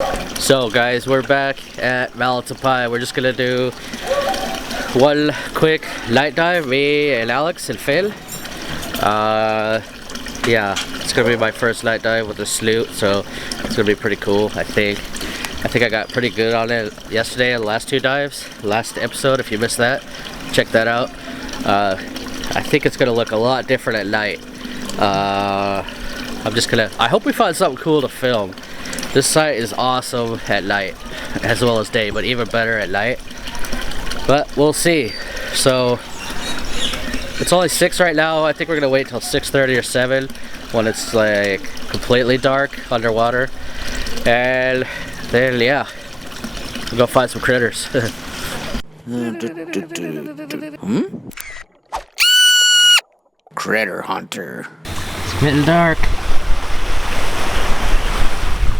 So guys, we're back at Malatapai. We're just gonna do one quick light dive, me and Alex and Phil. Yeah, it's gonna be my first light dive with a sloot, so it's gonna be pretty cool. I think I got pretty good on it yesterday and the last two dives, last episode. If you missed that, check that out. I think it's gonna look a lot different at night. I hope we find something cool to film. This site is awesome at night as well as day, but even better at night. But we'll see. So it's only 6 right now. I think we're gonna wait till 6:30 or 7 when it's like completely dark underwater, and then yeah, we'll go find some critters. Critter hunter. It's getting dark.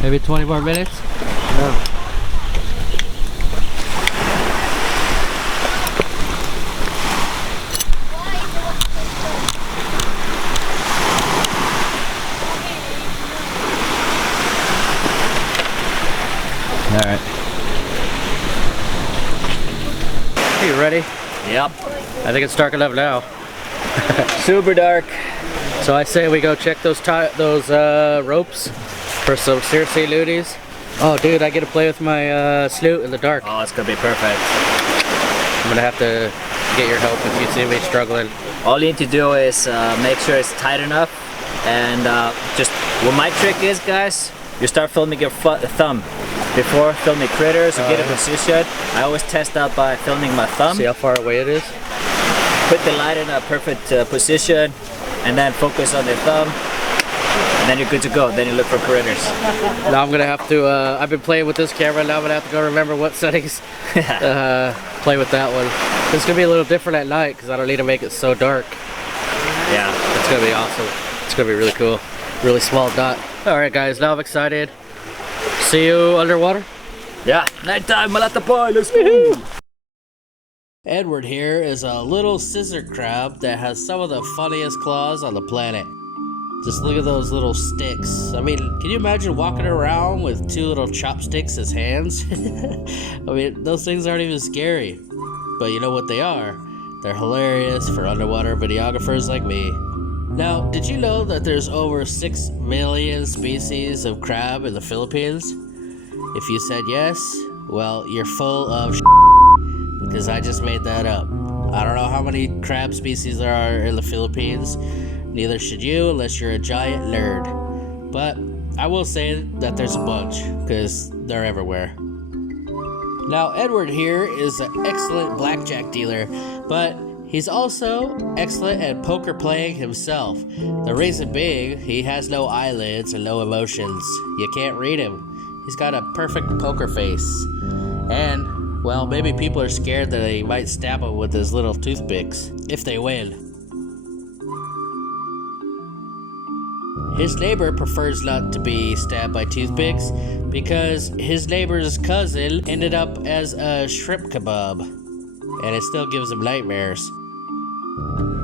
Maybe 20 more minutes? No. Alright. Are you ready? Yep. I think it's dark enough now. Super dark. So I say we go check those ropes for some Circe luties. Oh dude, I get to play with my sloot in the dark. Oh, it's gonna be perfect. I'm gonna have to get your help if you see me struggling. All you need to do is make sure it's tight enough, and just what my trick is, guys, you start filming your thumb. Before filming critters or get a position, I always test out by filming my thumb. See how far away it is? Put the light in a perfect position, and then focus on the thumb, and then you're good to go. Then you look for critters. Now I'm gonna have to, I've been playing with this camera, now I'm gonna have to go remember what settings play with that one. It's gonna be a little different at night because I don't need to make it so dark. Yeah. It's gonna be awesome. It's gonna be really cool. Really small dot. Alright guys, now I'm excited. See you underwater? Yeah, nighttime, Malatapai, let's go! Edward here is a little scissor crab that has some of the funniest claws on the planet. Just look at those little sticks. I mean, can you imagine walking around with 2 little chopsticks as hands? I mean, those things aren't even scary. But you know what they are? They're hilarious for underwater videographers like me. Now, did you know that there's over 6 million species of crab in the Philippines? If you said yes, well, you're full of because I just made that up. I don't know how many crab species there are in the Philippines. Neither should you unless you're a giant nerd. But I will say that there's a bunch because they're everywhere. Now, Edward here is an excellent blackjack dealer, but he's also excellent at poker playing himself. The reason being, he has no eyelids and no emotions. You can't read him. He's got a perfect poker face. And, well, maybe people are scared that he might stab him with his little toothpicks if they win. His neighbor prefers not to be stabbed by toothpicks because his neighbor's cousin ended up as a shrimp kebab, and it still gives him nightmares.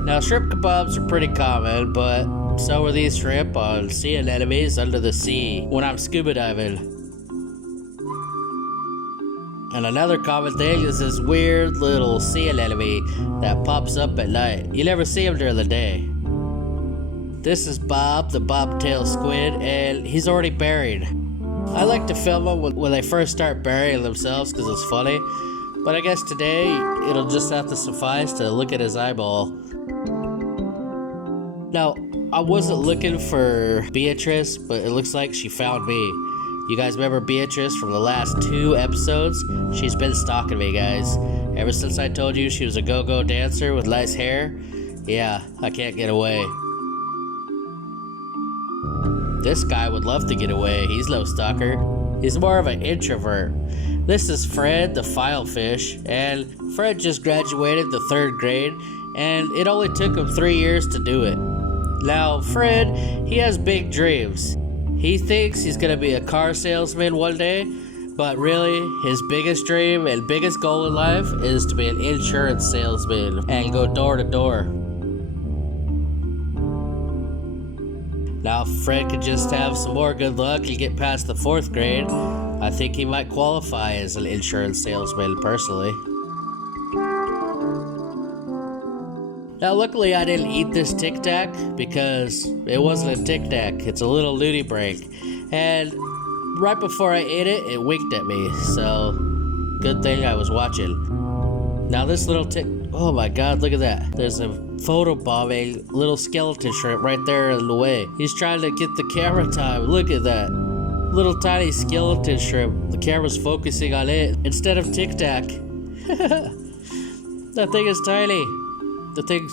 Now, shrimp kebabs are pretty common, but so are these shrimp on sea anemones under the sea when I'm scuba diving. And another common thing is this weird little sea anemone that pops up at night. You never see him during the day. This is Bob, the Bobtail Squid, and he's already buried. I like to film them when they first start burying themselves because it's funny. But I guess today, it'll just have to suffice to look at his eyeball. Now, I wasn't looking for Beatrice, but it looks like she found me. You guys remember Beatrice from the last 2 episodes? She's been stalking me, guys. Ever since I told you she was a go-go dancer with nice hair, yeah, I can't get away. This guy would love to get away. He's no stalker. He's more of an introvert. This is Fred, the filefish, and Fred just graduated the 3rd grade, and it only took him 3 years to do it. Now, Fred, he has big dreams. He thinks he's gonna be a car salesman one day, but really, his biggest dream and biggest goal in life is to be an insurance salesman and go door to door. Now, if Fred could just have some more good luck and get past the 4th grade, I think he might qualify as an insurance salesman personally. Now luckily I didn't eat this Tic Tac because it wasn't a Tic Tac, it's a little Looty Break. And right before I ate it, it winked at me, so good thing I was watching. Now this little oh my god, look at that. There's a photobombing little skeleton shrimp right there in the way. He's trying to get the camera time, look at that. Little tiny skeleton shrimp, the camera's focusing on it instead of Tic Tac. That thing is tiny. The thing's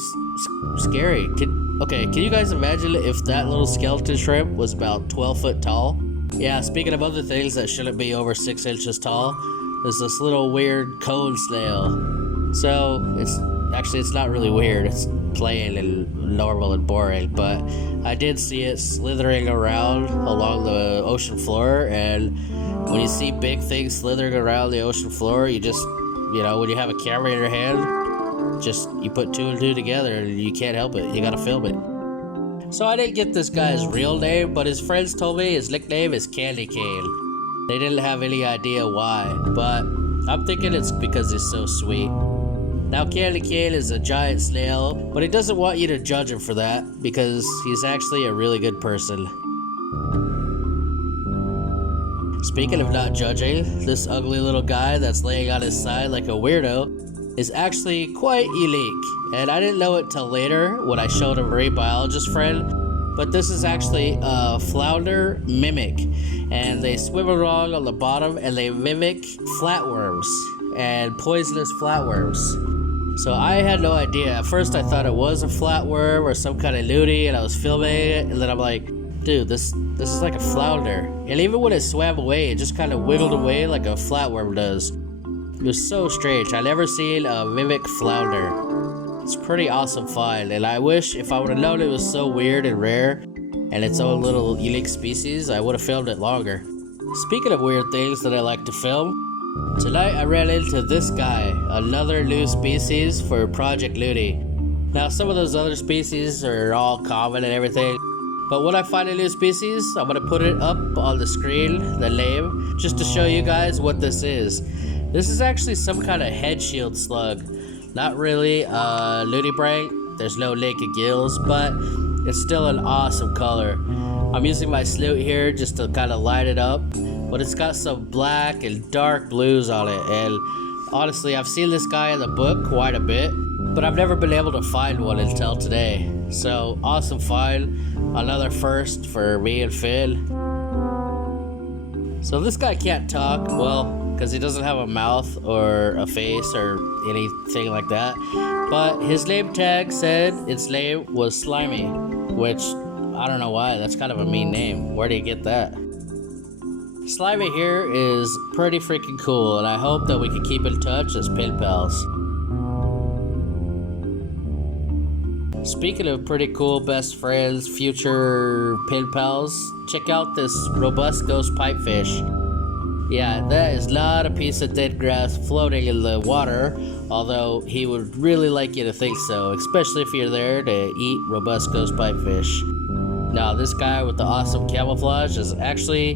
scary. Can you guys imagine if that little skeleton shrimp was about 12 foot tall? Yeah, speaking of other things that shouldn't be over 6 inches tall, there's this little weird cone snail. So, it's not really weird, it's plain and normal and boring, but I did see it slithering around along the ocean floor, and when you see big things slithering around the ocean floor, you just, when you have a camera in your hand, you put 2 and 2 together and you can't help it, you gotta film it. So I didn't get this guy's real name, but his friends told me his nickname is Candy Cane. They didn't have any idea why, but I'm thinking it's because he's so sweet. Now Candy Cane is a giant snail, but he doesn't want you to judge him for that because he's actually a really good person. Speaking of not judging, this ugly little guy that's laying on his side like a weirdo is actually quite unique, and I didn't know it till later when I showed a marine biologist friend, but this is actually a flounder mimic, and they swim along on the bottom and they mimic flatworms and poisonous flatworms. So I had no idea. At first I thought it was a flatworm or some kind of nudie, and I was filming it, and then I'm like, dude, this is like a flounder. And even when it swam away, it just kind of wiggled away like a flatworm does. It was so strange. I never seen a mimic flounder. It's a pretty awesome find, and I wish if I would have known it was so weird and rare and its own little unique species, I would have filmed it longer. Speaking of weird things that I like to film, tonight I ran into this guy, another new species for Project Looty. Now some of those other species are all common and everything, but when I find a new species, I'm going to put it up on the screen, the name, just to show you guys what this is. This is actually some kind of head shield slug. Not really nudibranch, there's no naked gills, but it's still an awesome color. I'm using my snoot here just to kind of light it up, but it's got some black and dark blues on it, and honestly I've seen this guy in the book quite a bit, but I've never been able to find one until today. So awesome find, another first for me and Finn. So this guy can't talk, well, because he doesn't have a mouth or a face or anything like that, but his name tag said its name was Slimy, which I don't know why, that's kind of a mean name. Where do you get that? Slimy here is pretty freaking cool, and I hope that we can keep in touch as pen pals. Speaking of pretty cool best friends, future pen pals, check out this robust ghost pipefish. Yeah, that is not a piece of dead grass floating in the water, although he would really like you to think so, especially if you're there to eat robust ghost pipefish. Now, this guy with the awesome camouflage is actually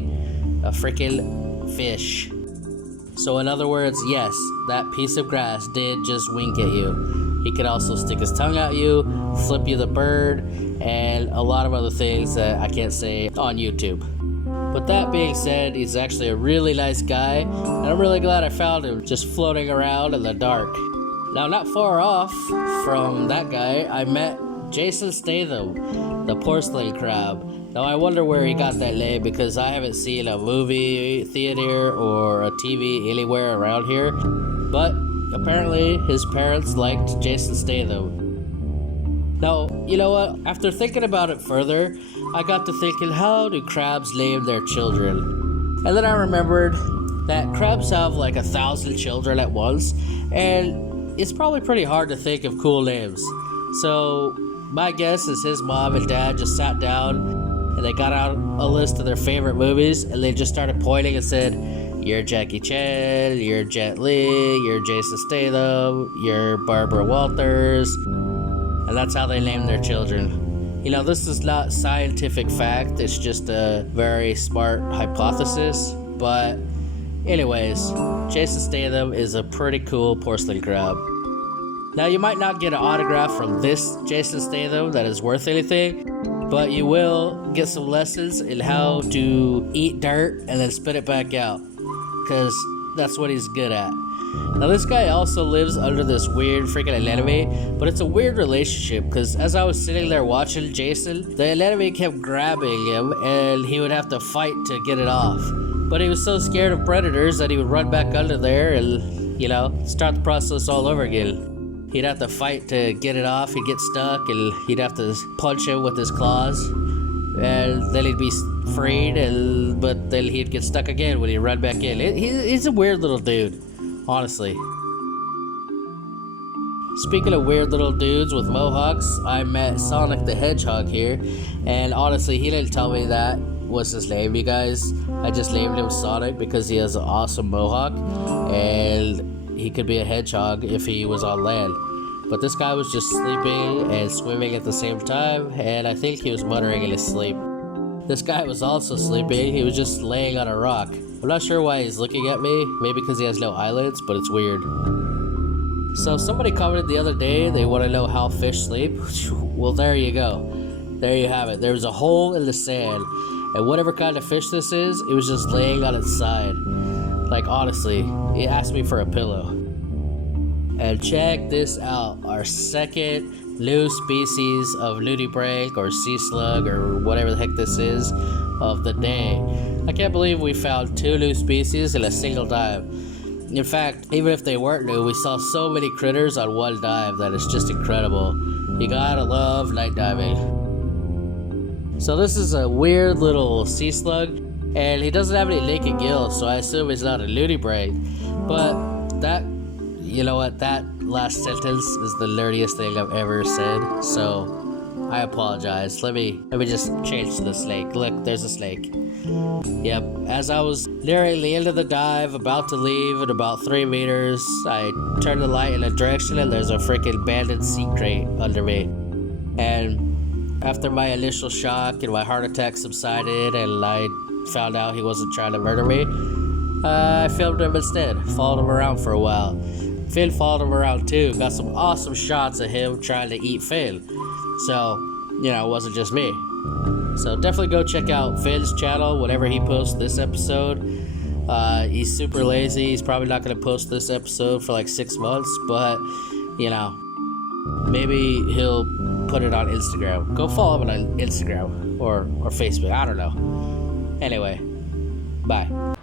a freaking fish. So in other words, yes, that piece of grass did just wink at you. He could also stick his tongue at you, flip you the bird, and a lot of other things that I can't say on YouTube. But that being said, he's actually a really nice guy, and I'm really glad I found him just floating around in the dark. Now, not far off from that guy, I met Jason Statham, the porcelain crab. Now, I wonder where he got that name because I haven't seen a movie theater or a TV anywhere around here, but apparently his parents liked Jason Statham. Now, you know what? After thinking about it further, I got to thinking, how do crabs name their children? And then I remembered that crabs have like 1,000 children at once, and it's probably pretty hard to think of cool names. So my guess is his mom and dad just sat down and they got out a list of their favorite movies, and they just started pointing and said, you're Jackie Chan, you're Jet Li, you're Jason Statham, you're Barbara Walters. And that's how they named their children. You know, this is not scientific fact, it's just a very smart hypothesis, but Anyways, Jason Statham is a pretty cool porcelain crab. Now, you might not get an autograph from this Jason Statham that is worth anything, but you will get some lessons in how to eat dirt and then spit it back out, because that's what he's good at. Now, this guy also lives under this weird freaking anemone, but it's a weird relationship, because as I was sitting there watching Jason, the anemone kept grabbing him and he would have to fight to get it off. But he was so scared of predators that he would run back under there and, you know, start the process all over again. He'd have to fight to get it off, he'd get stuck, and he'd have to punch him with his claws. And then he'd be freed, but then he'd get stuck again when he'd run back in. He's a weird little dude, honestly. Speaking of weird little dudes with mohawks, I met Sonic the Hedgehog here, and honestly, he didn't tell me that was his name, you guys. I just named him Sonic because he has an awesome mohawk, and he could be a hedgehog if he was on land. But this guy was just sleeping and swimming at the same time, and I think he was muttering in his sleep. This guy was also sleeping, he was just laying on a rock. I'm not sure why he's looking at me, maybe because he has no eyelids, but it's weird. So somebody commented the other day, they want to know how fish sleep. Well, there you go. There you have it. There's a hole in the sand, and whatever kind of fish this is, it was just laying on its side. Like, honestly, it asked me for a pillow. And check this out, our second new species of nudibranch or sea slug or whatever the heck this is of the day. I can't believe we found 2 new species in a single dive. In fact, even if they weren't new, we saw so many critters on one dive that it's just incredible. You gotta love night diving. So this is a weird little sea slug, and he doesn't have any naked gills, so I assume he's not a nudibranch. But that, you know what, that last sentence is the nerdiest thing I've ever said, so I apologize. Let me just change to the snake. Look, there's a snake. Yep, as I was nearing the end of the dive, about to leave at about 3 meters, I turned the light in a direction and there's a freaking abandoned sea crate under me. And after my initial shock and my heart attack subsided and I found out he wasn't trying to murder me, I filmed him instead, followed him around for a while. Finn followed him around too, got some awesome shots of him trying to eat Finn. So, you know, it wasn't just me. So definitely go check out Finn's channel whenever he posts this episode. He's super lazy, he's probably not going to post this episode for like 6 months, but, you know, maybe he'll put it on Instagram. Go follow him on Instagram or Facebook, I don't know. Anyway, bye.